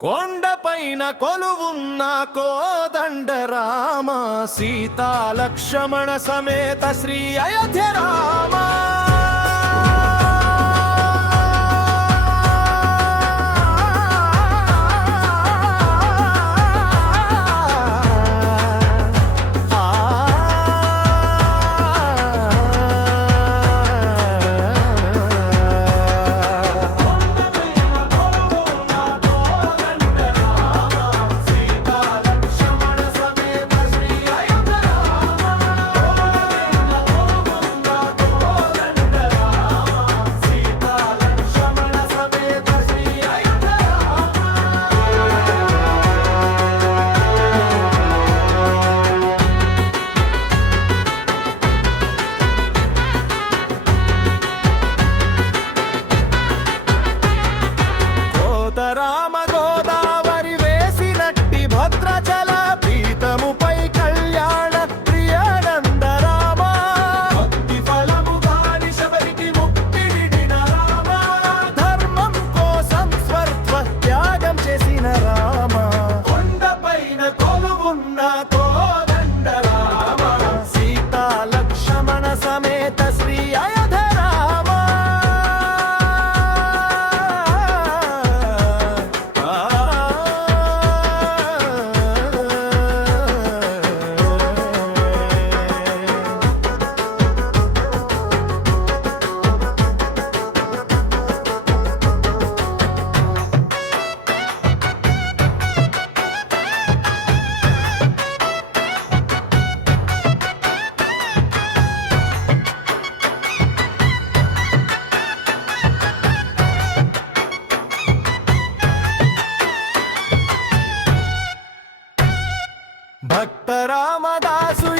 కొండపైన కొలువున్న కోదండ రామ సీతా లక్ష్మణ సమేత శ్రీ అయోధ్య రామ రామ గోదావరి వేసినట్టి భద్రాచల పీఠముపై కళ్యాణ ప్రియానంద రామ భక్తి ఫలము గాని శబరికి ముక్తి విడిన రామ ధర్మం కోసం స్వర్గ త్యాగం చేసిన రామ కొండపైన కొలువున్న కోదండ రామ సీతా లక్ష్మణ సమేత శ్రీ అయోధ్య భక్త రామదాసు